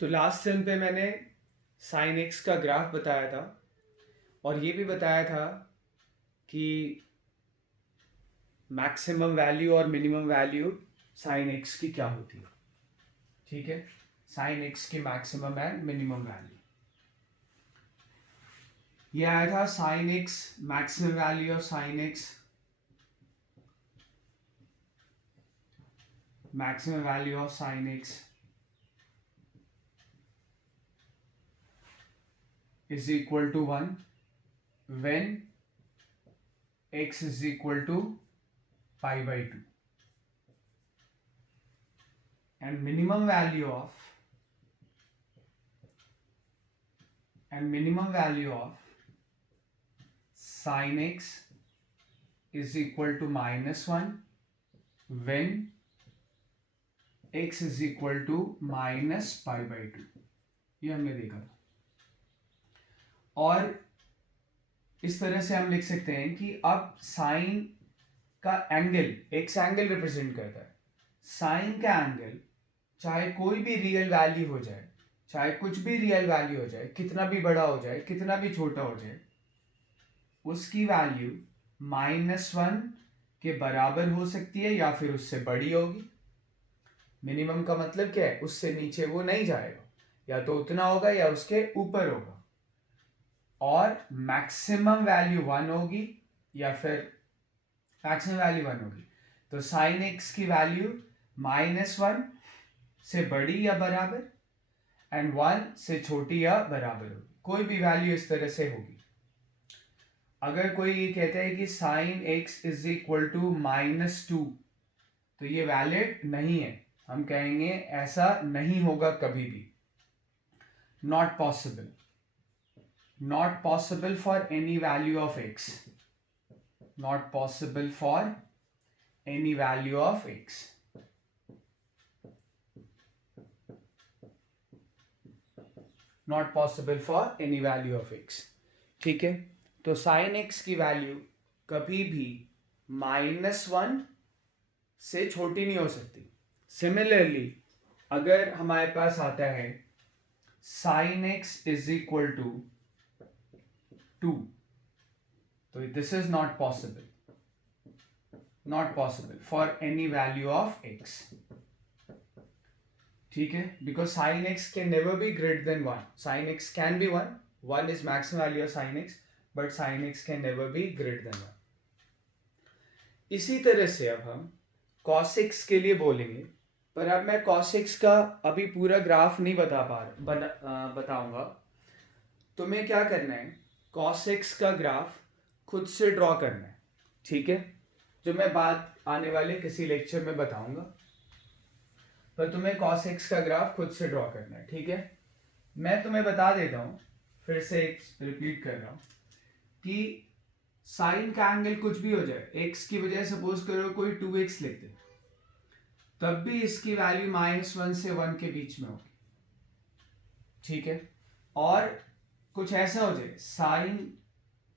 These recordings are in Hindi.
तो लास्ट सेम पे मैंने साइन एक्स का ग्राफ बताया था और ये भी बताया था कि मैक्सिमम वैल्यू और मिनिमम वैल्यू साइन एक्स की क्या होती है। ठीक है, साइन एक्स की मैक्सिमम एंड मिनिमम वैल्यू ये आया था। Sine x maximum value of sine x, maximum value of sin x is equal to 1 when x is equal to pi by 2, and minimum value of sin x is equal to -1 when x is equal to minus pi by 2। ये हमने देखा था। और इस तरह से हम लिख सकते हैं कि अब साइन का एंगल, एक्स एंगल रिप्रेजेंट करता है। साइन का एंगल चाहे कोई भी रियल वैल्यू हो जाए, चाहे कुछ भी रियल वैल्यू हो जाए, कितना भी बड़ा हो जाए, कितना भी छोटा हो जाए, उसकी वैल्यू -1 के बराबर हो सकती है या फिर उससे बड़ी होगी। मिनिमम का मतलब क्या है? उससे नीचे वो नहीं जाएगा, या तो उतना होगा या उसके ऊपर होगा। और मैक्सिमम वैल्यू 1 होगी या फिर मैक्सिमम वैल्यू 1 होगी। तो साइन एक्स की वैल्यू -1 से बड़ी या बराबर एंड 1 से छोटी या बराबर होगी। कोई भी वैल्यू इस तरह से होगी। अगर कोई ये कहता है कि sine x is equal to -2, तो ये वैलिड नहीं है। हम कहेंगे ऐसा नहीं होगा कभी भी। Not possible, not possible for any value of x, not possible for any value of x. Not possible for any value of x. ठीक है, तो साइन एक्स की वैल्यू कभी भी -1 से छोटी नहीं हो सकती। सिमिलरली अगर हमारे पास आता है sine x is equal to 2, तो this is not possible, not possible for any value of x. ठीक है, because sine x can never be greater than 1। Sine x can be 1 is maximum value of sine x, but sine x can never be greater than 1। इसी तरह से अब हम cos x के लिए बोलेंगे, पर अब मैं cos x का अभी पूरा ग्राफ नहीं बताऊंगा। तुम्हें क्या करना है, cos x का ग्राफ खुद से ड्रॉ करना है। ठीक है, जो मैं बात आने वाले किसी लेक्चर में बताऊंगा, पर तुम्हें cos x का ग्राफ खुद से ड्रॉ करना है। ठीक है, मैं तुम्हें बता देता हूं, फिर से रिपीट कर रहा हूं कि साइन का एंगल कुछ भी हो जाए, x की बजाय सपोज करो कोई 2x लिख दे, तब भी इसकी वैल्यू -1 से 1 के बीच में होगी। ठीक है, और कुछ ऐसा हो जाए साइन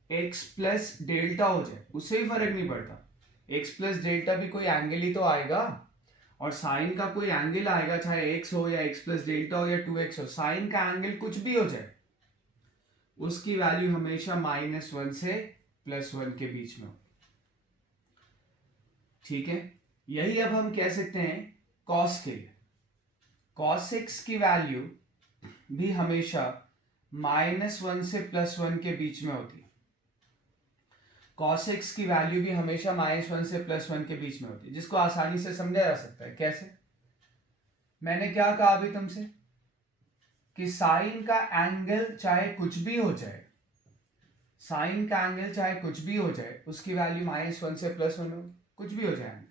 x प्लस डेल्टा हो जाए, उससे भी फर्क नहीं पड़ता। x प्लस डेल्टा भी कोई एंगल ही तो आएगा, और साइन का कोई एंगल आएगा, चाहे x हो या x प्लस डेल्टा हो या 2x हो। साइन का एंगल कुछ भी हो जाए, उसकी वैल्यू हमेशा -1 से +1 के बीच में हो। ठीक है, यही अब हम कह सकते हैं cos के लिए। cos x की वैल्यू भी हमेशा -1 से +1 के बीच में होती है। cos x की वैल्यू भी हमेशा -1 से +1 के बीच में होती है, जिसको आसानी से समझा जा सकता है। कैसे? मैंने क्या कहा अभी तुमसे कि साइन का एंगल चाहे कुछ भी हो जाए, साइन का एंगल चाहे कुछ भी हो जाए, उसकी वैल्यू -1 से +1 होगी, कुछ भी हो जाए।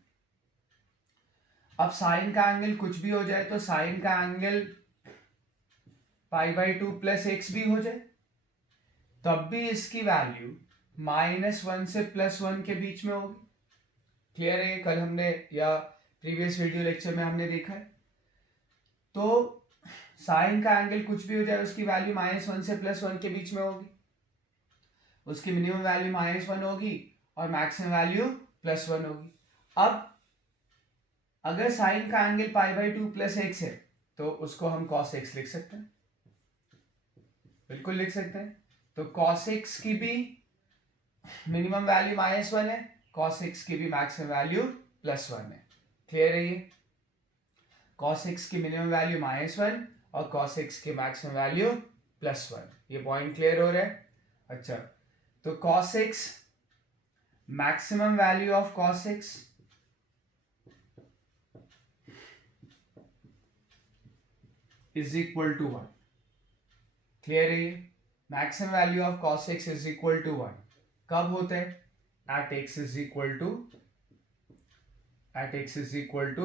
अब साइन का एंगल कुछ भी हो जाए, तो साइन का एंगल π/2 + x भी हो जाए, तब भी इसकी वैल्यू -1 से +1 के बीच में होगी। क्लियर है? कल हमने या प्रीवियस वीडियो लेक्चर में हमने देखा है। तो साइन का एंगल कुछ भी हो जाए, उसकी वैल्यू -1 से +1 के बीच में होगी। उसकी मिनिमम वैल्यू -1 होगी और मैक्सिमम वैल्यू +1 होगी। अब अगर साइन का एंगल π/2 + x है, तो उसको हम cos x लिख सकते हैं, बिल्कुल लिख सकते हैं। तो cos x की भी मिनिमम वैल्यू -1 है, cos x की भी मैक्सिमम वैल्यू +1 है। क्लियर है ये? cos x की मिनिमम वैल्यू -1 और cos x की मैक्सिमम वैल्यू +1। ये पॉइंट क्लियर हो रहा है? अच्छा, तो cos x maximum value of cos x is equal to 1। Clear है ये? Maximum value of cos x is equal to 1 कब होता है? At x is equal to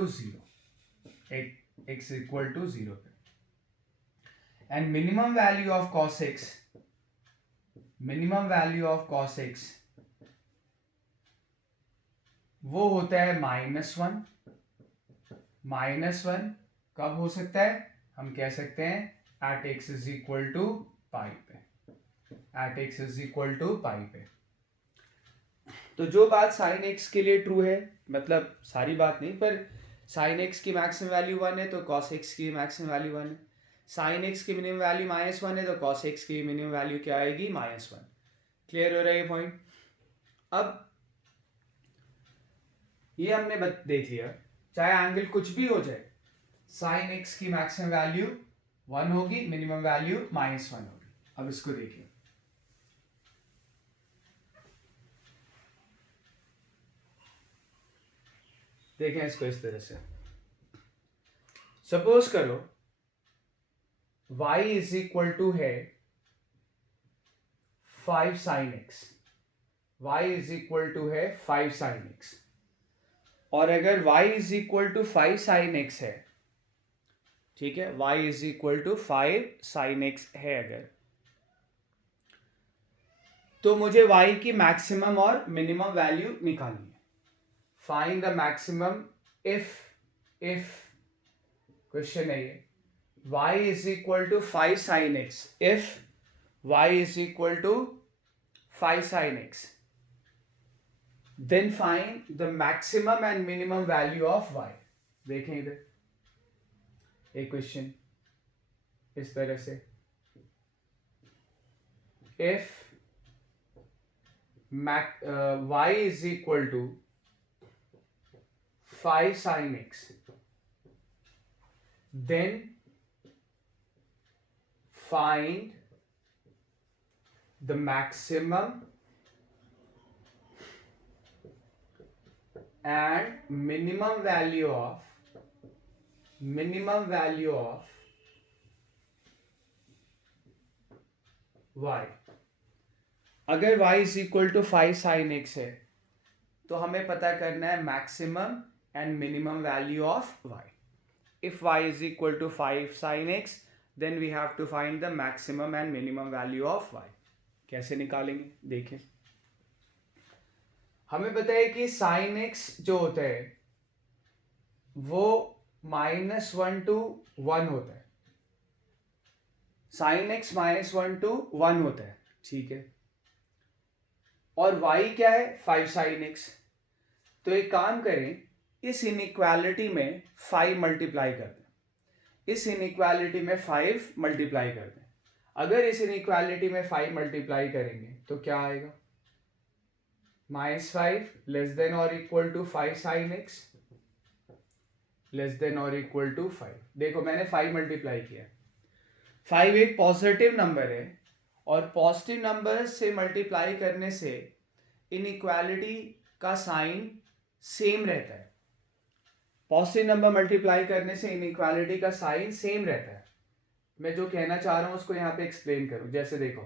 0, x equal to 0 पे। And minimum value of cos x, वो होता है -1। -1 कब हो सकता है? हम कह सकते हैं at x is equal to pi पे, तो जो बात sin x के लिए ट्रू है, मतलब सारी बात नहीं, पर sin x की मैक्सिमम वैल्यू 1 है तो cos x की मैक्सिमम वैल्यू 1 है। sin x की मिनिमम वैल्यू -1 है तो cos x की मिनिमम वैल्यू क्या आएगी? -1। क्लियर हो रहा है ये पॉइंट? अब ये हमने देख लिया, चाहे एंगल कुछ भी हो जाए, sin x की मैक्सिमम वैल्यू 1 होगी, मिनिमम वैल्यू -1 होगी। अब इसको देखिए, देखें इसको इस तरह से। सपोज करो y इज इक्वल टू है 5 sin x, y is equal to है 5 sin x, और अगर y is equal to 5 sin x है, ठीक है, y is equal to 5 sin x है अगर, तो मुझे y की मैक्सिमम और मिनिमम वैल्यू निकालनी है। Find the maximum if question है ये, y is equal to 5 sin x, if y is equal to 5 sin x, then find the maximum and minimum value of y। देखें इधर एक क्वेश्चन इस तरह से, if y is equal to 5 sin x, then find the maximum and minimum value of y। अगर y is equal to 5 sin x है तो हमें पता करना है maximum and minimum value of y। if y is equal to 5 sin x, then we have to find the maximum and minimum value of y। कैसे निकालेंगे देखें। हमें पता है कि sin x जो होता है वो -1 to 1 होता है, sin x -1 to 1 होता है, ठीक है, और y क्या है? 5 sin x। तो एक काम करें, इस इनइक्वालिटी में 5 मल्टीप्लाई कर दें, इस इनइक्वालिटी में 5 मल्टीप्लाई कर दें। अगर इस इनइक्वालिटी में 5 मल्टीप्लाई करेंगे तो क्या आएगा? -5 लेस देन और equal to 5 sin x, less than और इक्वल टू 5। देखो मैंने 5 मल्टीप्लाई किया, 5 एक पॉजिटिव नंबर है और पॉजिटिव नंबर से मल्टीप्लाई करने से इनइक्वालिटी का साइन सेम रहता है। पॉजिटिव नंबर मल्टीप्लाई करने से इनइक्वालिटी का साइन सेम रहता है। मैं जो कहना चाह रहा हूं उसको यहां पे एक्सप्लेन करूं। जैसे देखो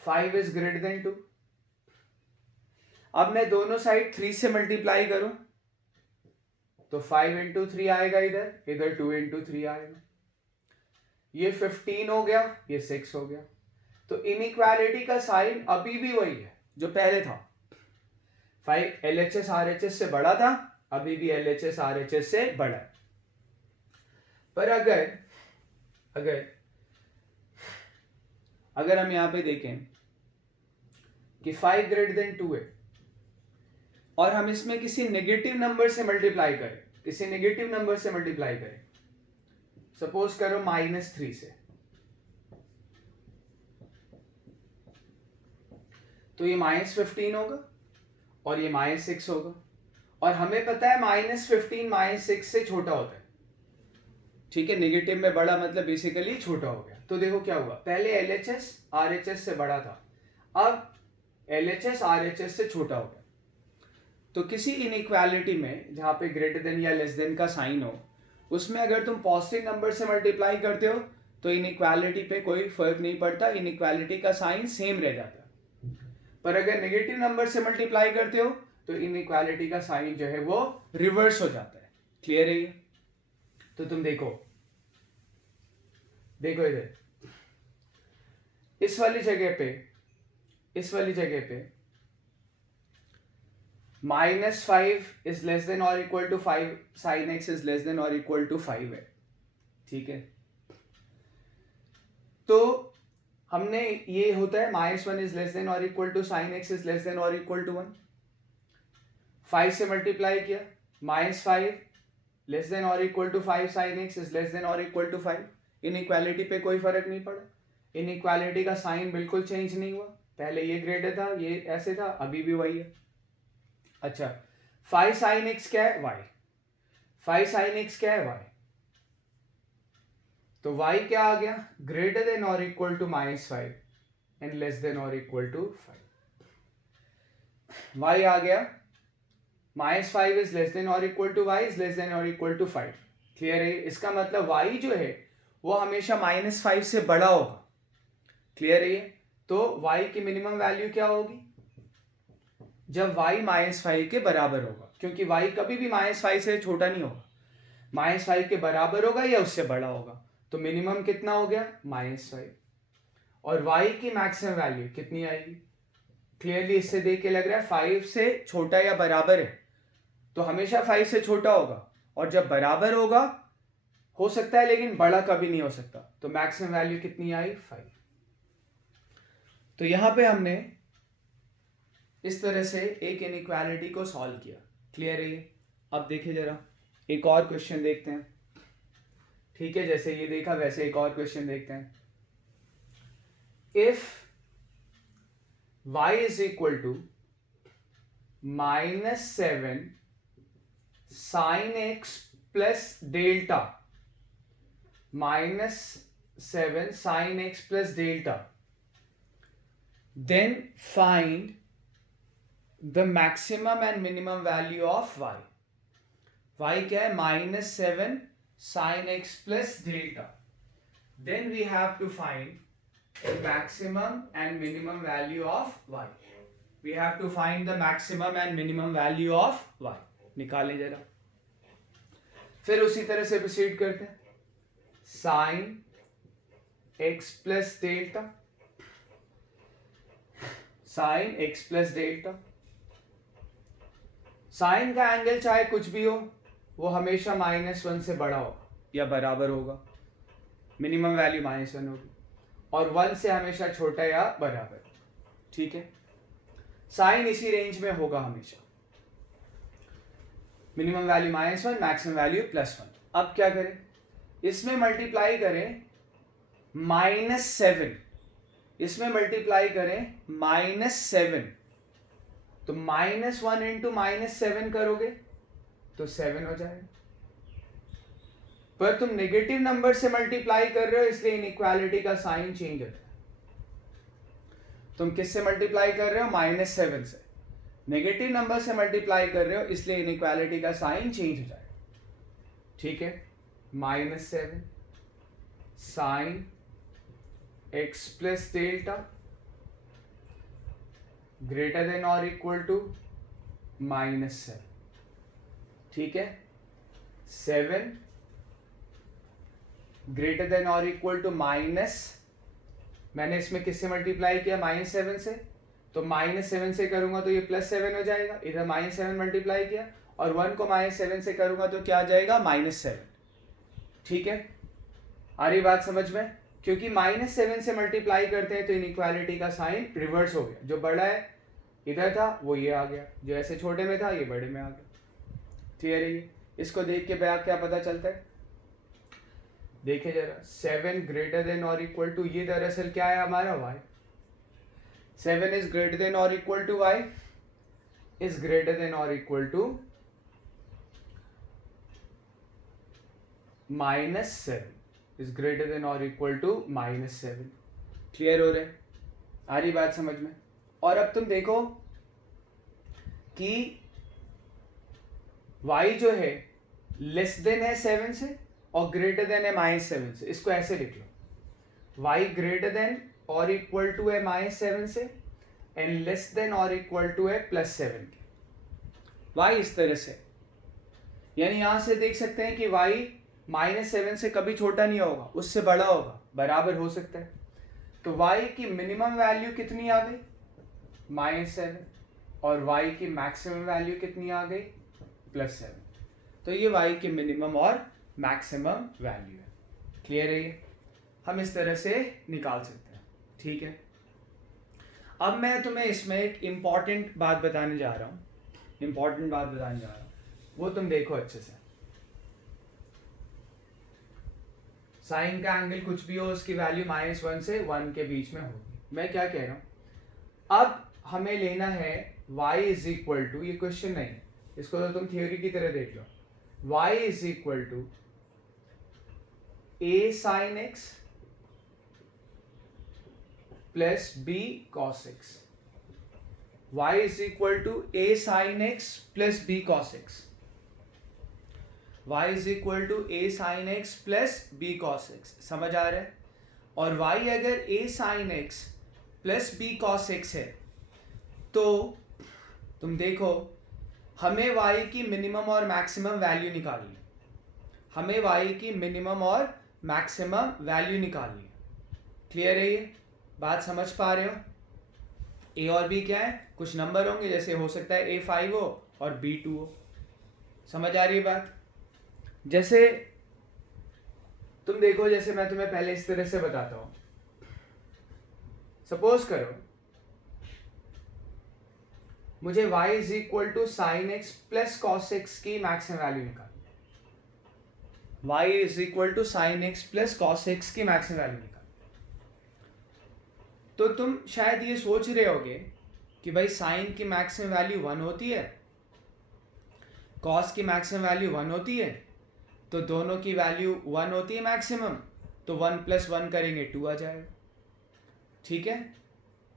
5 इज ग्रेटर देन 2, अब मैं दोनों साइड 3 से मल्टीप्लाई करूं तो 5 इंटू 3 आएगा, इधर 2 इंटू 3 आएगा, ये 15 हो गया, ये 6 हो गया। तो इनइक्वालिटी का साइन अभी भी वही है जो पहले था। 5 LHS RHS से बड़ा था, अभी भी LHS RHS से बड़ा है। पर अगर हम यहां पे देखें कि 5 ग्रेटर देन 2 है और हम इसमें किसी नेगेटिव नंबर से मल्टीप्लाई करें, सपोज करो -3 से, तो ये -15 होगा और ये -6 होगा, और हमें पता है -15 -6 से छोटा होता है, ठीक है। नेगेटिव में बड़ा मतलब बेसिकली छोटा हो गया। तो देखो क्या हुआ, पहले LHS RHS से बड़ा था, अब LHS RHS से छोटा हो गया। तो किसी इनइक्वालिटी में जहां पे ग्रेटर देन या लेस देन का साइन हो, उसमें अगर तुम पॉजिटिव नंबर से मल्टीप्लाई करते हो तो इनइक्वालिटी पे कोई फर्क नहीं पड़ता, इनइक्वालिटी का साइन सेम रह जाता है। पर अगर नेगेटिव नंबर से मल्टीप्लाई करते हो तो इनइक्वालिटी का साइन जो है वो रिवर्स हो जाता है। क्लियर है ये? तो तुम देखो इधर इस वाली जगह पे -5 इज लेस देन और equal to 5, sine x is less than और इक्वल टू 5 है, ठीक है। तो हमने ये होता है -1 इज लेस देन और equal to sine x is less than और इक्वल टू 1, 5 से मल्टीप्लाई किया, -5 लेस देन और equal to 5 sine x is less than और इक्वल टू 5। इनइक्वालिटी पे कोई फर्क नहीं पड़ा, इनइक्वालिटी का साइन बिल्कुल चेंज नहीं हुआ, पहले ये ग्रेटर था, ये ऐसे था, अभी भी वही है। अच्छा, 5 साइन एक्स क्या है? y। 5 साइन एक्स क्या है? y। तो y क्या आ गया? ग्रेटर देन और equal to -5 and less than और इक्वल टू 5। y आ गया -5 इज लेस देन और equal to y is less than और इक्वल टू 5। क्लियर है? इसका मतलब y जो है वो हमेशा -5 से बड़ा होगा। क्लियर है? तो y की मिनिमम वैल्यू क्या होगी? जब y -5 के बराबर होगा, क्योंकि y कभी भी -5 से छोटा नहीं होगा, -5 के बराबर होगा या उससे बड़ा होगा। तो मिनिमम कितना हो गया? -5। और y की मैक्सिमम वैल्यू कितनी आएगी? क्लियरली इससे देख के लग रहा है 5 से छोटा या बराबर है, तो हमेशा 5 से छोटा होगा, और जब बराबर होगा हो सकता है लेकिन बड़ा कभी नहीं हो सकता। तो मैक्सिमम वैल्यू कितनी आई? 5। तो यहां पे हमने इस तरह से एक इनइक्वालिटी को सॉल्व किया। क्लियर है ये? अब देखिए जरा एक और क्वेश्चन देखते हैं, ठीक है। जैसे ये देखा वैसे एक और क्वेश्चन देखते हैं। If y is equal to -7 sine x plus delta, -7 sine x plus delta, then find the maximum and minimum value of y। y क्या है? -7 sin x plus delta, then we have to find the maximum and minimum value of y। we have to find the maximum and minimum value of y। निकालें जरा, फिर उसी तरह से प्रोसीड करते हैं। sin x plus delta, sine x plus delta, sine का एंगल चाहे कुछ भी हो वो हमेशा -1 से बड़ा होगा या बराबर होगा, मिनिमम वैल्यू -1 होगी, और 1 से हमेशा छोटा या बराबर, ठीक है। साइन इसी रेंज में होगा हमेशा, मिनिमम वैल्यू -1, मैक्सिमम वैल्यू +1। अब क्या करें? इसमें मल्टीप्लाई करें -7, इसमें मल्टीप्लाई करें -7, तो -1 इंटू -7 करोगे तो 7 हो जाएगा। पर तुम नेगेटिव नंबर से मल्टीप्लाई कर रहे हो इसलिए इनइक्वालिटी का साइन चेंज होता है। तुम किससे मल्टीप्लाई कर रहे हो? -7 से। नेगेटिव नंबर से मल्टीप्लाई कर रहे हो इसलिए इनइक्वालिटी का साइन चेंज हो जाएगा, ठीक है। -7 sine x plus delta greater than और इक्वल टू -7, ठीक है। 7 ग्रेटर देन और इक्वल टू मैंने इसमें किससे मल्टीप्लाई किया? -7 से, तो -7 से करूंगा तो ये +7 हो जाएगा, इधर -7 मल्टीप्लाई किया, और 1 को -7 से करूंगा तो क्या आ जाएगा? -7, ठीक है। आ रही बात समझ में? क्योंकि -7 से मल्टीप्लाई करते हैं तो इनइक्वालिटी का साइन रिवर्स हो गया, जो बड़ा है इधर था वो ये आ गया, जो ऐसे छोटे में था ये बड़े में आ गया। क्लियर है? इसको देख के क्या पता चलता है? देखिए जरा 7 ग्रेटर देन और इक्वल टू, ये दरअसल क्या है हमारा y. 7 is greater than or equal to y is greater than or equal to -7 is greater than or equal to -7. Clear हो रहा है? आ रही बात समझ में? और अब तुम देखो कि y जो है लेस देन है 7 से और ग्रेटर देन है -7 से. इसको ऐसे लिख लो, y ग्रेटर देन और इक्वल टू है -7 से एंड लेस देन और इक्वल टू है +7 के. y इस तरह से, यानी यहां से देख सकते हैं कि y -7 से कभी छोटा नहीं होगा, उससे बड़ा होगा, बराबर हो सकता है. तो y की मिनिमम वैल्यू कितनी आ गई? -7. और y की मैक्सिमम वैल्यू कितनी आ गई? +7. तो ये y की मिनिमम और मैक्सिमम वैल्यू है. क्लियर है ये? हम इस तरह से निकाल सकते हैं. ठीक है. अब मैं तुम्हें इसमें एक इंपॉर्टेंट बात बताने जा रहा हूं. वो तुम देखो अच्छे से. साइन का एंगल कुछ भी हो, उसकी वैल्यू -1 से 1 के बीच में होगी. मैं क्या कह रहा हूं, अब हमें लेना है y इज इक्वल टू, ये क्वेश्चन नहीं है, इसको तो तुम थ्योरी की तरह देख लो. y is equal to a sin x plus b cos x. y is equal to a sin x plus b cos x. y is equal to a sin x plus b cos x. समझ आ रहा है? और y अगर a sin x plus b cos x है तो तुम देखो हमें y की मिनिमम और मैक्सिमम वैल्यू निकालनी है. क्लियर है ये बात? समझ पा रहे हो? a और b क्या है? कुछ नंबर होंगे, जैसे हो सकता है a 5 हो और b 2 हो. समझ आ रही है बात? जैसे तुम देखो, जैसे मैं तुम्हें पहले इस तरह से बताता हूं. सपोज करो मुझे y is equal to sine x plus cos x की मैक्सिमम वैल्यू निकालनी. y is equal to sine x plus cos x की मैक्सिमम वैल्यू निकालनी. तो तुम शायद ये सोच रहे होगे कि भाई साइन की मैक्सिमम वैल्यू 1 होती है, कॉस की मैक्सिमम वैल्यू 1 होती है, तो दोनों की वैल्यू 1 होती है मैक्सिमम, तो 1 + 1 करेंगे 2 आ जाएगा. ठीक है.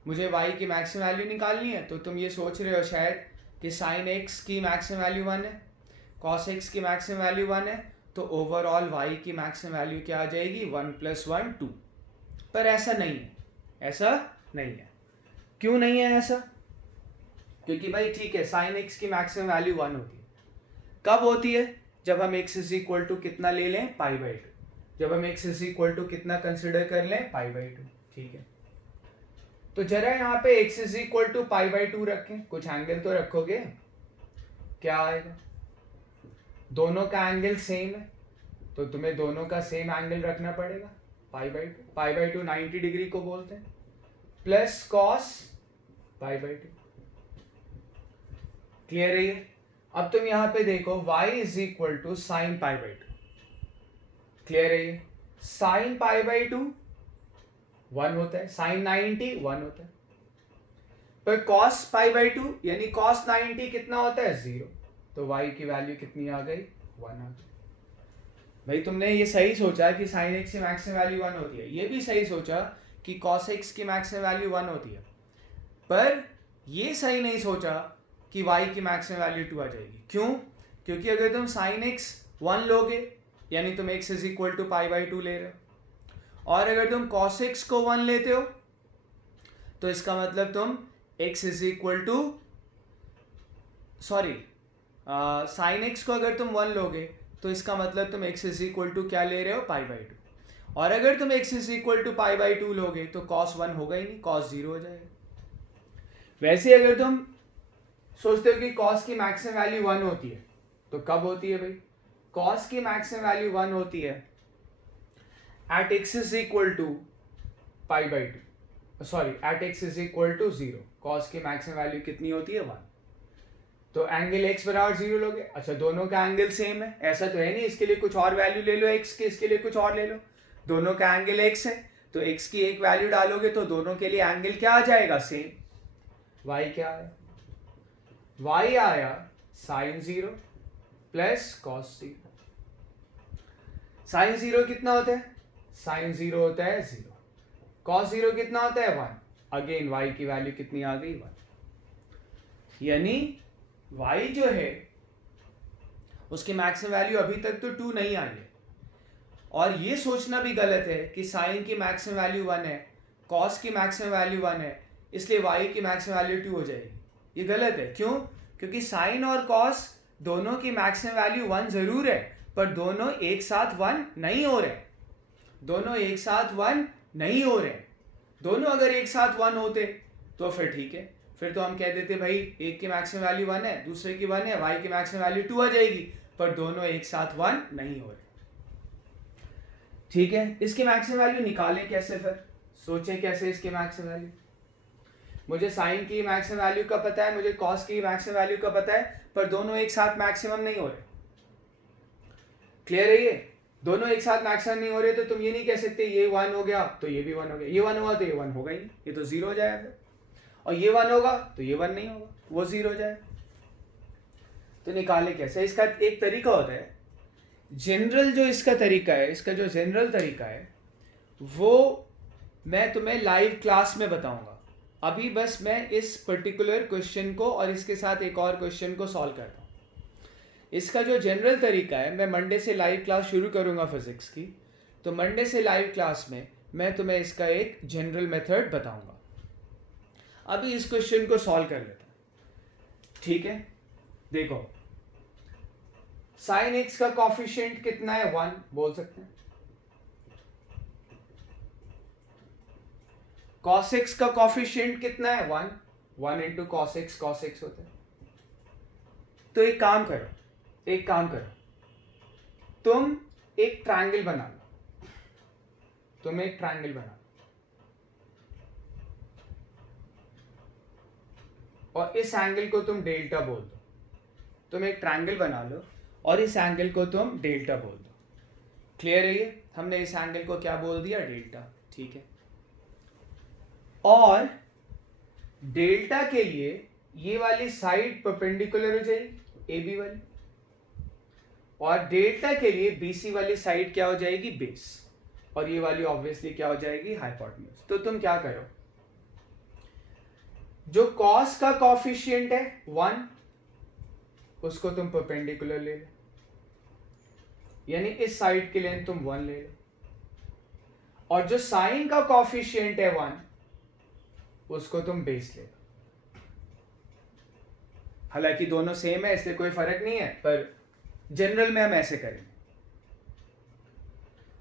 मुझे y की मैक्सिमम वैल्यू निकालनी है, तो तुम ये सोच रहे हो शायद कि साइन x की मैक्सिमम वैल्यू 1 है, कॉस x की मैक्सिमम वैल्यू 1 है, तो ओवरऑल y की मैक्सिमम वैल्यू क्या आ जाएगी? 1 + 1 2. पर ऐसा नहीं है. क्यों नहीं है ऐसा? क्योंकि भाई ठीक है, साइन x की मैक्सिमम वैल्यू 1 होती है. कब होती है? जब हम x इज इक्वल टू कितना ले लें? π/2. जब हम x इज इक्वल टू कितना कंसिडर कर लें? π/2. ठीक है. तो जरा यहाँ पे x इज इक्वल टू π/2 रखें, कुछ एंगल तो रखोगे, क्या आएगा? दोनों का एंगल सेम है, तो तुम्हें दोनों का सेम एंगल रखना पड़ेगा. π/2 90 डिग्री को बोलते हैं, प्लस कॉस π/2. क्लियर है ये? अब तुम यहां पे देखो y is equal to sine π/2. Clear है ये? साइन π/2 1 होता है, साइन 90 1 होता है, पर cos π/2 यानी cos 90 कितना होता है? 0. तो y की वैल्यू कितनी आ गई? 1 आ गई. भाई तुमने ये सही सोचा कि sin x की मैक्सिमम वैल्यू 1 होती है, ये भी सही सोचा कि cos x की मैक्सिमम वैल्यू 1 होती है, पर ये सही नहीं सोचा कि y की मैक्सिमम वैल्यू 2 आ जाएगी. क्यों? क्योंकि अगर तुम sin x 1 लोगे यानी तुम x इज इक्वल टू π/2 ले रहे हो, और अगर तुम cos x को 1 लेते हो तो इसका मतलब तुम x is equal to sin x को अगर तुम 1 लोगे तो इसका मतलब तुम x इज इक्वल टू क्या ले रहे हो? π/2. और अगर तुम x इज इक्वल टू π/2 लोगे तो cos 1 होगा ही नहीं, cos 0 हो जाएगा. वैसे अगर तुम सोचते हो कि cos की मैक्सिमम वैल्यू 1 होती है, तो कब होती है भाई? cos की मैक्सिमम वैल्यू 1 होती है at x is equal to π/2. at x is equal to 0. cos की मैक्सिमम वैल्यू कितनी होती है? 1. तो एंगल x बराबर 0 लोगे। अच्छा दोनों का एंगल सेम है, ऐसा तो है नहीं इसके लिए कुछ और वैल्यू ले लो x के, इसके लिए कुछ और ले लो। दोनों का एंगल x है तो x की एक वैल्यू डालोगे तो दोनों के लिए एंगल क्या आ जाएगा, सेम। y क्या आया, y आया sin 0 प्लस cos 0। sin 0 कितना होता है, sin 0 होता है 0। cos 0 कितना होता है 1। अगेन y की वैल्यू कितनी आ गई 1। यानी y जो है उसकी मैक्सिमम वैल्यू अभी तक तो 2 नहीं आई है। और ये सोचना भी गलत है कि sin की मैक्सिमम वैल्यू 1 है, cos की मैक्सिमम वैल्यू 1 है, इसलिए y की मैक्सिमम वैल्यू 2 हो जाएगी। ये गलत है। क्यों? क्योंकि sin और cos दोनों की मैक्सिमम वैल्यू 1 जरूर है, पर दोनों एक साथ 1 नहीं हो रहे। दोनों एक साथ 1 नहीं हो रहे। दोनों अगर एक साथ 1 होते तो फिर ठीक है, फिर तो हम कह देते भाई एक की मैक्सिमम वैल्यू 1 है, दूसरे की 1 है, y की मैक्सिमम वैल्यू 2 आ जाएगी, पर दोनों एक साथ 1 नहीं हो रहे। ठीक है, इसकी मैक्सिमम वैल्यू निकालें कैसे, फिर सोचें कैसे इसकी मैक्सिमम वैल्यू। मुझे साइन की मैक्सिमम वैल्यू का पता है, मुझे कॉस की मैक्सिमम वैल्यू का पता है, पर दोनों एक साथ मैक्सिमम नहीं हो रहे। क्लियर है? ये दोनों एक साथ मैक्सिमम नहीं हो रहे तो तुम ये नहीं कह सकते ये 1 हो गया तो ये भी 1 हो गया, ये 1 हुआ तो ये 1 होगा ही, ये तो 0 हो जाएगा फिर। और ये 1 होगा तो ये 1 नहीं होगा, वो 0 हो जाएगा। तो निकाले कैसे? इसका एक तरीका होता है जनरल, जो इसका तरीका है, इसका जो जनरल तरीका है वो मैं तुम्हें लाइव क्लास में बताऊंगा। अभी बस मैं इस पर्टिकुलर क्वेश्चन को और इसके साथ एक और क्वेश्चन को सॉल्व करता हूँ। इसका जो जनरल तरीका है, मैं मंडे से लाइव क्लास शुरू करूंगा फिजिक्स की, तो मंडे से लाइव क्लास में मैं तुम्हें इसका एक जनरल मेथड बताऊंगा। अभी इस क्वेश्चन को सॉल्व कर लेता हूं। ठीक है, देखो साइन एक्स का कॉफिशिएंट कितना है, 1 बोल सकते हैं। कॉस एक्स का कॉफिशिएंट कितना है, 1। 1 इंटू कॉस एक्स होता है। तो एक काम करो, तुम एक ट्रायंगल बना लो, और इस एंगल को तुम डेल्टा बोल दो। तुम एक ट्रायंगल बना लो और इस एंगल को तुम डेल्टा बोल दो। क्लियर है? ये हमने इस एंगल को क्या बोल दिया, डेल्टा। ठीक है, और डेल्टा के लिए ये वाली साइड परपेंडिकुलर हो जाएगी ए बी वाली, और डेल्टा के लिए बीसी वाली साइड क्या हो जाएगी, बेस, और ये वाली ऑब्वियसली क्या हो जाएगी, हाइपोटेन्यूज। तो तुम क्या करो, जो कॉस का कॉफिशिएंट है 1 उसको तुम परपेंडिकुलर ले लो, यानी इस साइड की लेंथ तुम 1 ले लो, और जो साइन का कॉफिशिएंट है 1 उसको तुम बेस ले लो। हालांकि दोनों सेम है इसलिए कोई फर्क नहीं है, पर जनरल में हम ऐसे करेंगे।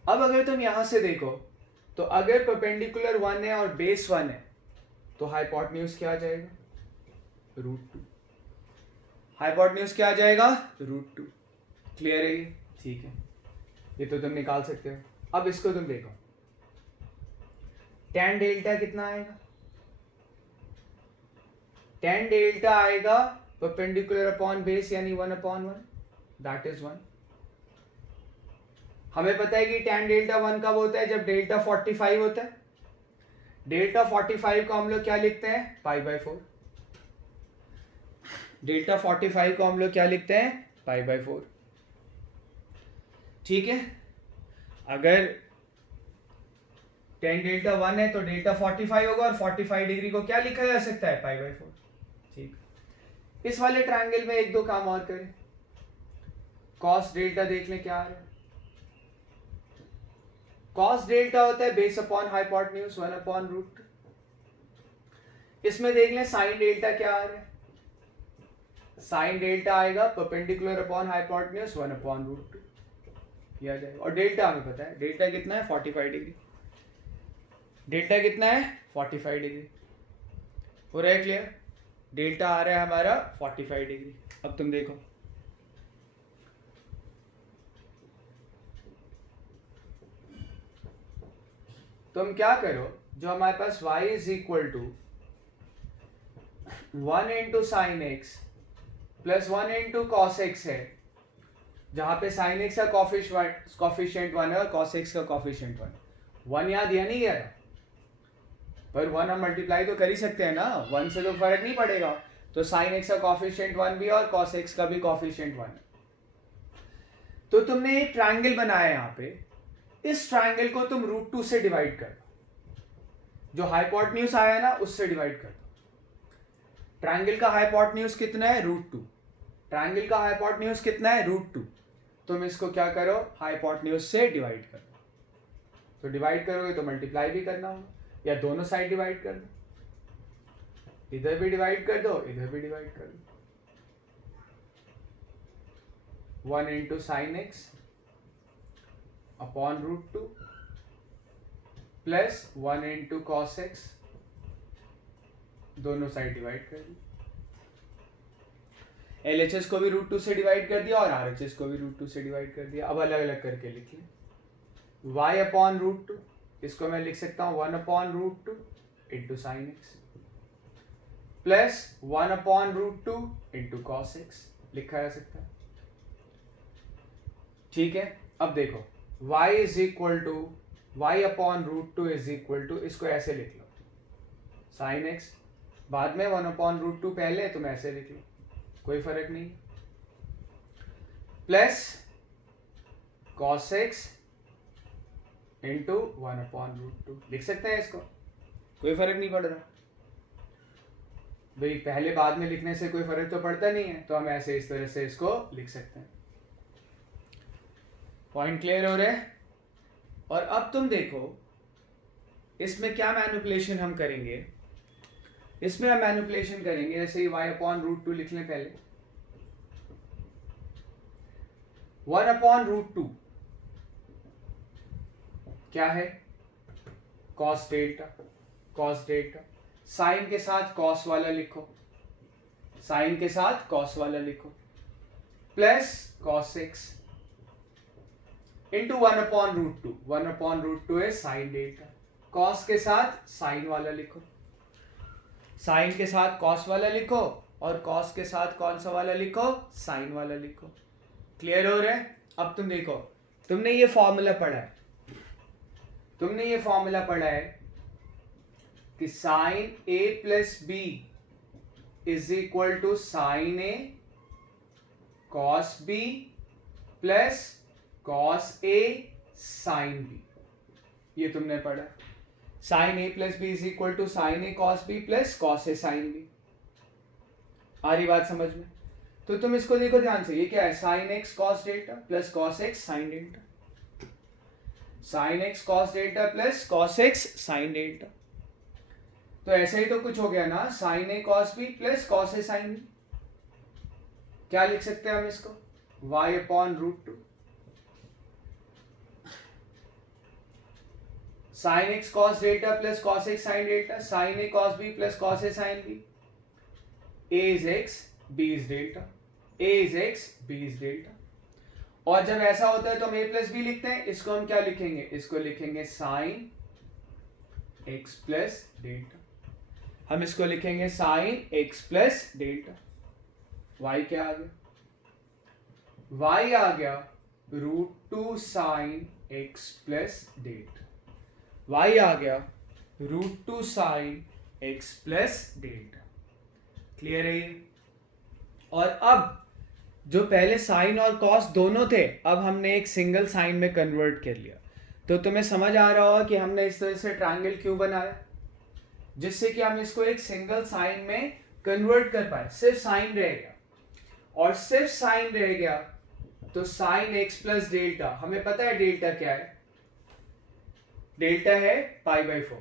अब अगर तुम यहां से देखो तो अगर परपेंडिकुलर 1 है और बेस 1 है तो हाइपोटेन्यूज क्या आ जाएगा, √2। हाइपोटेन्यूज क्या आ जाएगा, √2। क्लियर है ये? ठीक है, ये तो तुम निकाल सकते हो। अब इसको तुम देखो, tan डेल्टा कितना आएगा, tan डेल्टा आएगा परपेंडिकुलर अपॉन बेस यानी 1/1, दैट इज 1। हमें पता है कि tan डेल्टा 1 कब होता है, जब डेल्टा 45 होता है। डेल्टा 45 को हम लोग क्या लिखते हैं, π/4। डेल्टा 45 को हम लोग क्या लिखते हैं, π/4। ठीक है, अगर tan डेल्टा 1 है तो डेल्टा 45 होगा, और 45 डिग्री को क्या लिखा जा सकता है, π/4। ठीक, इस वाले ट्रायंगल में एक दो काम और करें। कॉस डेल्टा देख लें क्या आ रहा है। कॉस डेल्टा होता है बेस अपॉन हाइपोटेन्यूज 1/√2। इसमें देख लें साइन डेल्टा क्या आ रहा है, साइन डेल्टा आएगा परपेंडिकुलर अपॉन हाइपोटेन्यूज 1/√2, ये आ जाएगा। और डेल्टा हमें पता है, डेल्टा कितना है, 45 डिग्री। डेल्टा कितना है, 45 डिग्री। हो रहा है क्लियर? डेल्टा आ रहा है हमारा 45 डिग्री। अब तुम देखो, तुम क्या करो, जो हमारे पास y is equal to 1 into sine x plus 1 into cos x है, जहां पे साइन एक्स का कॉफिशिएंट 1 है और कॉस एक्स का कॉफिशिएंट 1 यहाँ दिया नहीं गया था, पर 1 हम मल्टीप्लाई तो कर ही सकते हैं ना, 1 से तो फर्क नहीं पड़ेगा। तो साइन एक्स का कॉफिशिएंट 1 भी है और कॉस एक्स का भी कॉफिशिएंट 1 है। तो तुमने एक ट्रायंगल बनाया यहाँ पे, इस ट्रायंगल को तुम √2 से डिवाइड कर दो, जो हाइपोटेन्यूज आया ना उससे डिवाइड कर दो। ट्रायंगल का हाइपोटेन्यूज कितना है? √2। ट्रायंगल का हाइपोटेन्यूज कितना है? √2। तुम इसको क्या करो? हाइपोटेन्यूज से डिवाइड कर दो। तो डिवाइड करोगे तो मल्टीप्लाई भी करना होगा, या दोनों साइड डिवाइड कर दो, इधर भी डिवाइड कर दो, इधर भी डिवाइड कर दो। 1 into sine x upon √2 plus 1 into cos x, दोनों साइड डिवाइड कर दी। LHS को भी √2 से डिवाइड कर दिया और RHS को भी √2 से डिवाइड कर दिया। अब अलग अलग करके लिख लें। y अपॉन √2, इसको मैं लिख सकता हूं 1 upon √2 into sine x plus 1 upon √2 into cos x, लिखा जा सकता है। ठीक है, अब देखो y is equal to y upon √2 is equal to, इसको ऐसे लिख लो साइन एक्स, बाद में 1 अपॉन √2 पहले तुम ऐसे लिख लो, कोई फर्क नहीं, plus cos x into 1 upon √2 लिख सकते हैं इसको, कोई फर्क नहीं पड़ रहा भाई, पहले बाद में लिखने से कोई फर्क तो पड़ता नहीं है, तो हम ऐसे इस तरह से इसको लिख सकते हैं। पॉइंट क्लियर हो रहा है? और अब तुम देखो इसमें क्या मैनिपुलेशन हम करेंगे। इसमें हम मैनिपुलेशन करेंगे, जैसे ही y अपॉन √2 लिख लें पहले, 1 अपॉन √2 क्या है? Cos delta, cos delta, sine के साथ कॉस वाला लिखो, साइन के साथ कॉस वाला लिखो, plus cos x into 1 upon √2, 1 upon √2 है साइन डेल्टा, कॉस के साथ साइन वाला लिखो, साइन के साथ कॉस वाला लिखो और कॉस के साथ कौन सा वाला लिखो? साइन वाला लिखो। क्लियर हो रहा है? अब तुम देखो, तुमने ये फॉर्मूला पढ़ा है, तुमने ये फॉर्मूला पढ़ा है कि sine a plus B is equal to sine A cos B plus cos A sine B, ये तुमने पढ़ा है। Sine A plus B is equal to sine A cos B plus cos A sine B. आ रही बात समझ में? तो तुम इसको देखो ध्यान से, ये क्या है? Sine x cos delta plus cos x sine delta, sine x cos delta plus cos x sine delta. तो ऐसे ही तो कुछ हो गया ना, साइन ए कॉस बी प्लस कॉस ए साइन बी। क्या लिख सकते हैं हम इसको? y upon √2 sine x cos delta plus cos x sine delta, sine A cos B plus cos A sine b, a is x b is delta, a is x b is delta. और जब ऐसा होता है तो हम a प्लस बी लिखते हैं, इसको हम क्या लिखेंगे? इसको लिखेंगे साइन x प्लस डेल्टा, हम इसको लिखेंगे sine x plus delta. y क्या आ गया? y आ गया √2 sine x plus delta, y आ गया √2 sine x plus delta. Clear है ये? और अब जो पहले साइन और कॉस दोनों थे, अब हमने एक सिंगल साइन में कन्वर्ट कर लिया। तो तुम्हें समझ आ रहा होगा कि हमने इस तरह से ट्रायंगल क्यों बनाया, जिससे कि हम इसको एक सिंगल साइन में कन्वर्ट कर पाए। सिर्फ साइन रह गया, और सिर्फ साइन रह गया तो साइन एक्स प्लस डेल्टा, हमें पता है डेल्टा क्या है? डेल्टा है π/4।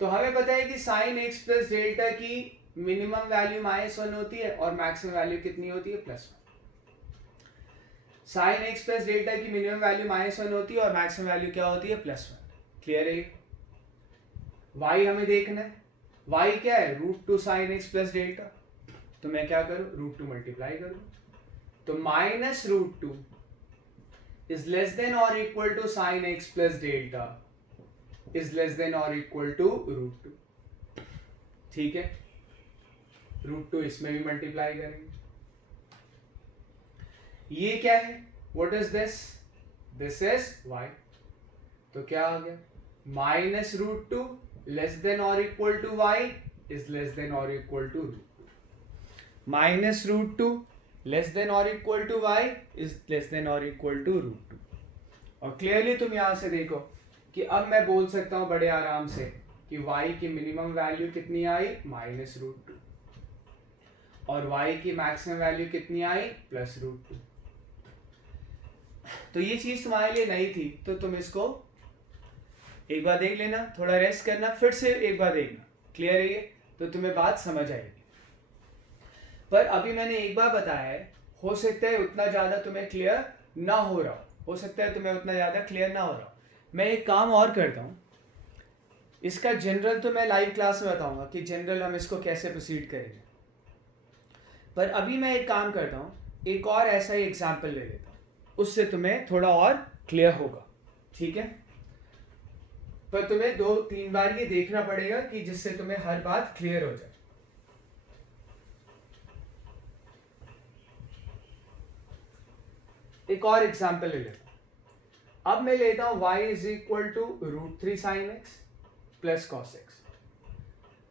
तो हमें पता है कि साइन एक्स प्लस डेल्टा की मिनिमम वैल्यू -1 होती है और मैक्सिमम वैल्यू कितनी होती है? +1। साइन एक्स प्लस डेल्टा की मिनिमम वैल्यू -1 होती है और मैक्सिमम वैल्यू क्या होती है? +1। क्लियर है? y हमें देखना है, y क्या है? √2 साइन एक्स प्लस डेल्टा। तो मैं क्या करूं? √2 मल्टीप्लाई करूं, तो -√2 इज लेस देन और equal to sine x plus delta is less than और इक्वल टू √2। ठीक है, √2 इसमें भी मल्टीप्लाई करेंगे, ये क्या है? What is this? This is y. तो क्या आ गया? Minus root two less than और equal to y is less than और equal to root two. Minus root two less than और equal to y is less than और इक्वल टू रूट टू. और क्लियरली तुम यहां से देखो कि अब मैं बोल सकता हूं बड़े आराम से कि y की मिनिमम वैल्यू कितनी आई? Minus root two. और y की मैक्सिमम वैल्यू कितनी आई? Plus root two. तो ये चीज तुम्हारे लिए नई थी, तो तुम इसको एक बार देख लेना, थोड़ा रेस्ट करना, फिर से एक बार देखना. क्लियर है ये? तो तुम्हें बात समझ आएगी. पर अभी मैंने एक बार बताया है, हो सकता है उतना ज्यादा तुम्हें क्लियर ना हो रहा हो सकता है तुम्हें उतना ज्यादा क्लियर ना हो रहा हो. मैं एक काम और करता हूँ, इसका जनरल तो मैं लाइव क्लास में बताऊंगा कि जनरल हम इसको कैसे प्रोसीड करेंगे. पर अभी मैं एक काम करता हूँ, एक और ऐसा ही एग्जाम्पल ले लेता हूँ, उससे तुम्हें थोड़ा और क्लियर होगा. ठीक है? पर तुम्हें 2-3 बार ये देखना पड़ेगा कि जिससे तुम्हें हर बात क्लियर हो जाए. एक और एग्जाम्पल ले लेता हूं. अब मैं लेता हूं y is equal to root three sine x plus cos x.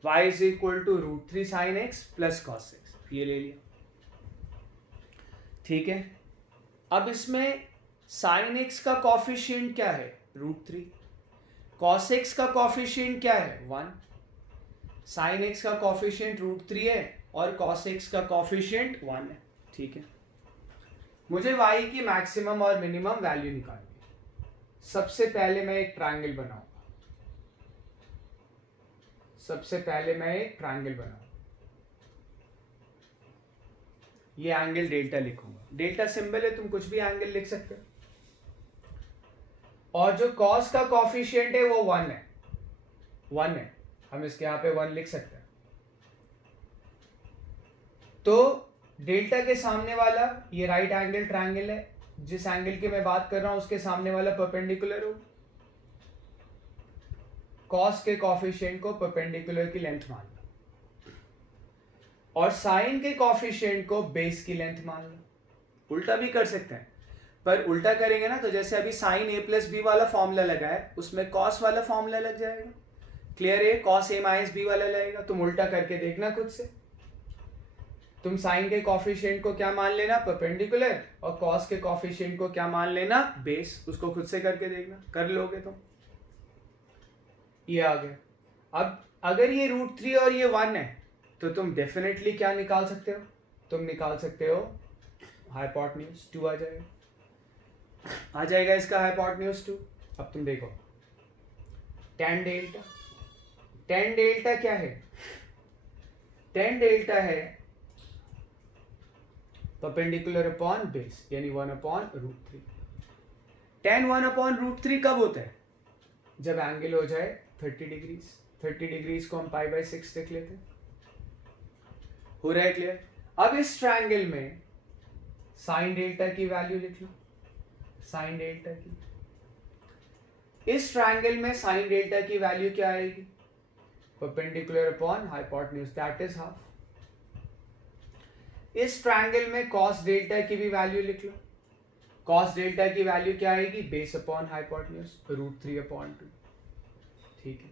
y is equal to root three sine x plus cos x. ये ले लिया. ठीक है? अब इसमें साइन एक्स का कॉफिशिएंट क्या है? Root three. कॉस एक्स का कॉफिशिएंट क्या है? 1. साइन एक्स का कॉफिशिएंट रूट थ्री है और कॉस एक्स का कॉफिशिएंट 1 है. ठीक है? मुझे y की मैक्सिमम और मिनिमम वैल्यू निकालनी है. सबसे पहले मैं एक ट्रायंगल बनाऊंगा. ये एंगल डेल्टा लिखूंगा. डेल्टा सिंबल है, तुम कुछ भी एंगल लिख सकते हो. और जो कॉस का कॉफिशिएंट है वो 1 है. हम इसके यहाँ पे 1 लिख सकते हैं. तो डेल्टा के सामने वाला ये राइट एंगल ट्रायंगल है. जिस एंगल की मैं बात कर रहा हूं उसके सामने वाला परपेंडिकुलर हो. कॉस के कॉफिशिएंट को परपेंडिकुलर की लेंथ मान लो और साइन के कॉफिशिएंट को बेस की लेंथ मान लो. उल्टा भी कर सकते हैं, पर उल्टा करेंगे ना तो जैसे अभी साइन ए प्लस बी वाला फॉर्मूला लगा है उसमें कॉस वाला फॉर्मूला लग जाएगा. क्लियर है? कॉस ए माइनस बी वाला लगेगा. तुम उल्टा करके देखना खुद से. तुम साइन के कॉफिशिएंट को क्या मान लेना? परपेंडिकुलर. और कॉस के कॉफिशिएंट को क्या मान लेना? बेस. उसको खुद से करके देखना, कर लोगे तुम. ये आ गया. अब अगर ये रूट थ्री और ये 1 है तो तुम डेफिनेटली क्या निकाल सकते हो? तुम निकाल सकते हो हाइपोटेन्यूज 2 आ जाएगा इसका हाइपोटेन्यूज 2. अब तुम देखो tan डेल्टा क्या है? tan डेल्टा है परपेंडिकुलर अपॉन बेस, यानी 1 upon root three. tan 1 upon root three कब होता है? जब एंगल हो जाए 30 डिग्रीज. 30 डिग्रीज को हम पाई बाई 6 लिख लेते हैं. हो रहा है क्लियर? अब इस ट्रायंगल में साइन डेल्टा की वैल्यू लिख लो. साइन डेल्टा की, इस ट्रायंगल में साइन डेल्टा की वैल्यू क्या आएगी? Perpendicular upon hypotenuse, that is half. इस ट्रायंगल में कॉस डेल्टा की भी वैल्यू लिख लो. कॉस डेल्टा की वैल्यू क्या आएगी? Base upon hypotenuse root three upon 2. ठीक है?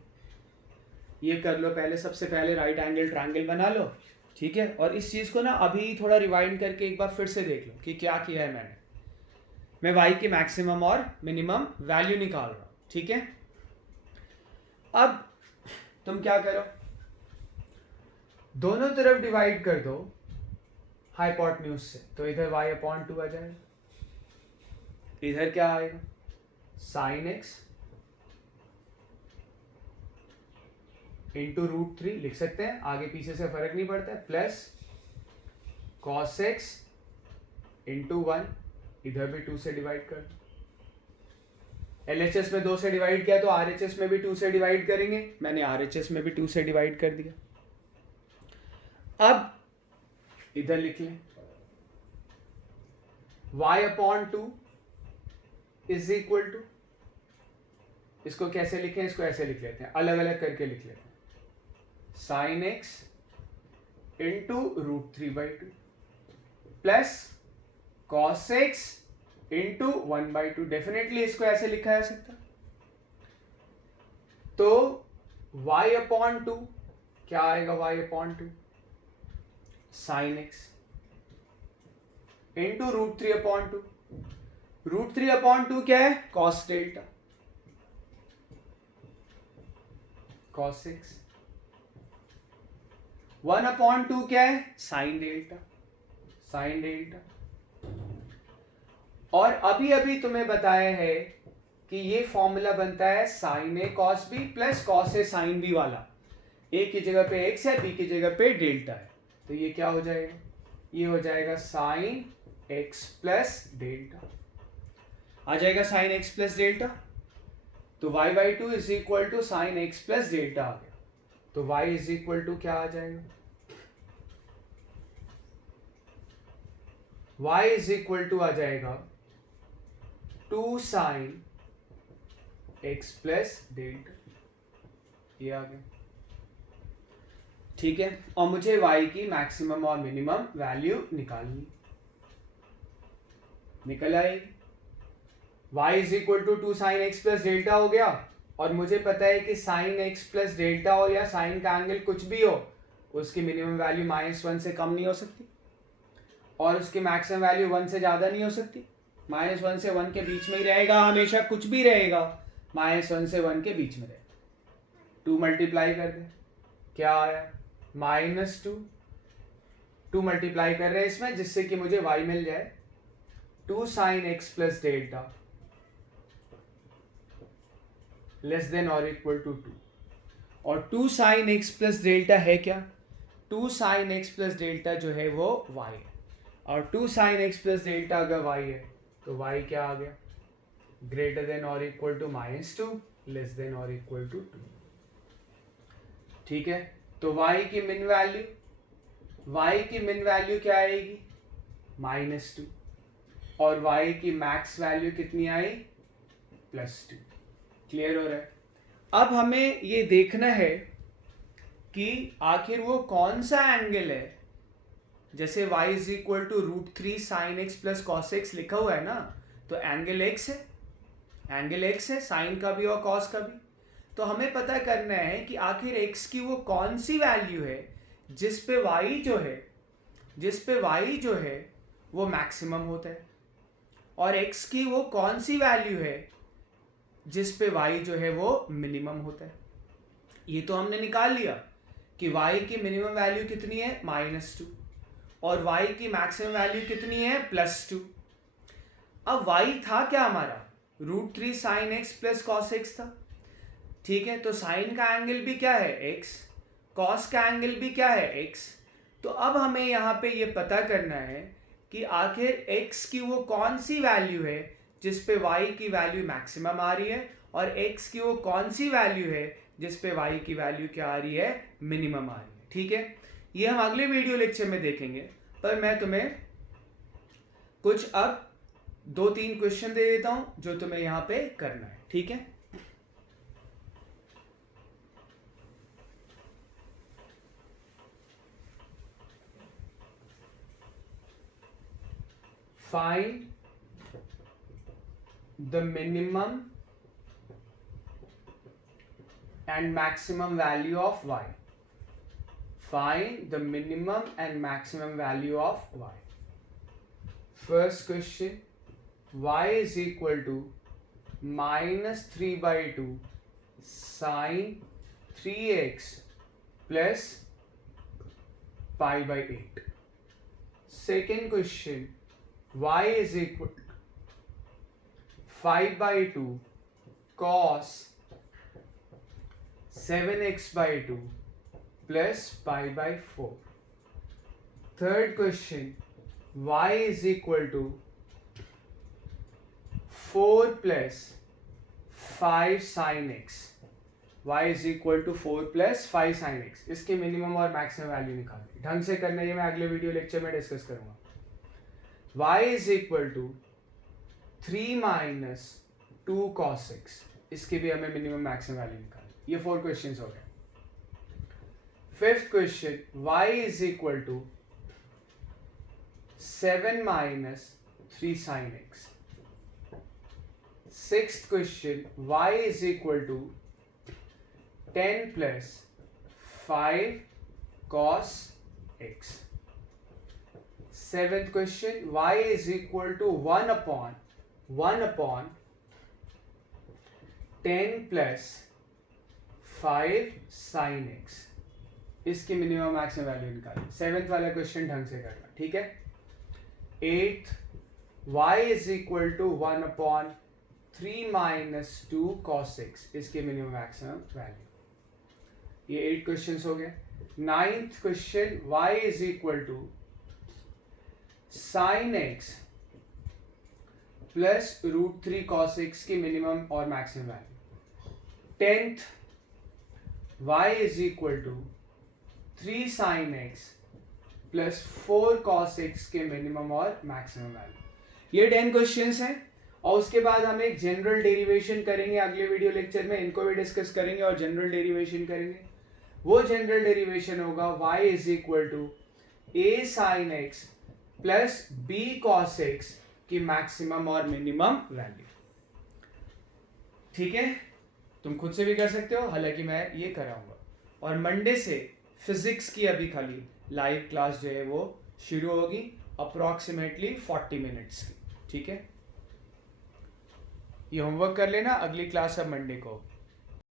ये कर लो पहले. सबसे पहले राइट एंगल ट्रायंगल बना लो. ठीक है? और इस चीज को ना अभी थोड़ा रिवाइंड करके एक बार फिर से देख लो कि क्या किया है मैंने. मैं y की मैक्सिमम और मिनिमम वैल्यू निकाल रहा हूं. ठीक है? अब तुम क्या करो, दोनों तरफ डिवाइड कर दो हाइपोटेन्यूज से. तो इधर y अपॉन 2 आ जाएगा. इधर क्या आएगा? Sine x into root three लिख सकते हैं, आगे पीछे से फर्क नहीं पड़ता है, प्लस कॉस एक्स इंटू 1. इधर भी 2 से डिवाइड कर दो. LHS में 2 से डिवाइड किया तो RHS में भी 2 से डिवाइड करेंगे. मैंने RHS में भी 2 से डिवाइड कर दिया. अब इधर लिख लें y upon 2 is equal to, इसको कैसे लिखें? इसको ऐसे लिख लेते हैं, अलग अलग करके लिख लेते हैं. Sine x into root three by two plus cos x into 1/2। Definitely इसको ऐसे लिखा जा सकता। तो y/2 क्या आएगा? y/2 sin x into √3/2। √3/2 क्या है? cos delta cos x। 1/2 क्या है? sin delta. और अभी अभी तुम्हें बताया है कि ये फॉर्मूला बनता है sin a cos b plus cos a sin b वाला। a की जगह पे x है, b की जगह पे डेल्टा है, तो ये क्या हो जाएगा? ये हो जाएगा sin x प्लस डेल्टा। आ जाएगा sin x प्लस डेल्टा। तो y/2 is equal to sine x plus delta आ गया। तो y इज इक्वल टू क्या आ जाएगा? y इज इक्वल टू आ जाएगा 2 साइन एक्स प्लस डेल्टा। ये आ गया। ठीक है, और मुझे y की मैक्सिमम और मिनिमम वैल्यू निकालनी। निकल आएगी। y is equal to 2 sine x plus delta हो गया, और मुझे पता है कि साइन एक्स प्लस डेल्टा हो या साइन का एंगल कुछ भी हो, उसकी मिनिमम वैल्यू -1 से कम नहीं हो सकती और उसकी मैक्सिमम वैल्यू 1 से ज्यादा नहीं हो सकती। -1 से 1 के बीच में ही रहेगा, हमेशा कुछ भी रहेगा -1 से 1 के बीच में रहेगा। 2 मल्टीप्लाई कर दे, क्या आया? -2। 2 मल्टीप्लाई कर रहे हैं इसमें, जिससे कि मुझे y मिल जाए 2 sine x plus delta less than और इक्वल टू 2। और 2 साइन एक्स प्लस डेल्टा है क्या? 2 साइन एक्स प्लस डेल्टा जो है वो y है, और 2 साइन एक्स प्लस डेल्टा अगर y है तो y क्या आ गया? ग्रेटर देन और इक्वल टू -2 लेस देन और इक्वल टू 2। ठीक है, तो y की मिन वैल्यू क्या आएगी? -2। और y की मैक्स वैल्यू कितनी आई? +2। क्लियर हो रहा है? अब हमें ये देखना है कि आखिर वो कौन सा एंगल है। जैसे y is equal to √3 sine x plus cos x लिखा हुआ है ना, तो एंगल x है, साइन का भी और कॉस का भी। तो हमें पता करना है कि आखिर x की वो कौन सी वैल्यू है जिस पे y जो है वो मैक्सिमम होता है, और x की वो कौन सी वैल्यू है जिस पे y जो है वो मिनिमम होता है। ये तो हमने निकाल लिया कि y की मिनिमम वैल्यू कितनी है? -2, और y की मैक्सिमम वैल्यू कितनी है? +2। अब y था क्या हमारा? √3 sine x plus cos x था। ठीक है, तो साइन का एंगल भी क्या है? x। कॉस का एंगल भी क्या है? x। तो अब हमें यहाँ पे ये पता करना है कि आखिर x की वो कौन सी वैल्यू है जिस पे y की वैल्यू मैक्सिमम आ रही है, और x की वो कौन सी वैल्यू है जिस पे y की वैल्यू क्या आ रही है? मिनिमम आ रही है। ठीक है, ये हम अगले वीडियो लेक्चर में देखेंगे, पर मैं तुम्हें कुछ अब 2-3 क्वेश्चन दे देता हूं जो तुम्हें यहाँ पे करना है। ठीक है, find the minimum and maximum value of y. Find the minimum and maximum value of y. First question, y is equal to -3/2 sine 3x plus pi/8. Second question, y is equal to 5/2 cos 7x/2 plus pi/4. Third question, y is equal to 4 plus 5 sin x. y is equal to 4 plus 5 sin x. इसके मिनिमम और मैक्सिमम वैल्यू निकालनी। ढंग से करना, ये मैं अगले वीडियो लेक्चर में डिस्कस करूंगा। y is equal to 3 minus 2 cos x. इसके भी हमें मिनिमम मैक्सिमम वैल्यू निकालनी। ये 4 क्वेश्चंस हो गए। Fifth question, y is equal to 7 minus 3 sin x. Sixth question, y is equal to 10 plus 5 cos x. Seventh question, y is equal to 1 upon 10 plus 5 sin x. इसकी मिनिमम मैक्सिमम वैल्यू निकाली. सेवेंथ वाला क्वेश्चन ढंग से करना, ठीक है. Eighth, y is equal to 1 upon 3 minus 2 cos x. इसकी मिनिमम मैक्सिमम वैल्यू. ये 8 क्वेश्चंस हो गए. Ninth question, y is equal to sin x plus √3 cos x की मिनिमम और maximum value. Tenth, y is equal to 3 sin x plus 4 cos x के मिनिमम और मैक्सिमम वैल्यू. ये 10 क्वेश्चंस हैं और उसके बाद हम एक जनरल डेरिवेशन करेंगे अगले वीडियो लेक्चर में. इनको भी डिस्कस करेंगे और जनरल डेरिवेशन करेंगे. वो जनरल डेरिवेशन होगा y is equal to a sin x plus b cos x की मैक्सिमम और मिनिमम वैल्यू. ठीक है, तुम खुद से भी कर सकते हो, हालांकि मैं ये कराऊंगा. और मंडे से फिजिक्स की अभी खाली लाइव क्लास जो है वो शुरू होगी अप्रोक्सीमेटली 40 मिनट्स की. ठीक है, ये होमवर्क कर लेना. अगली क्लास अब मंडे को.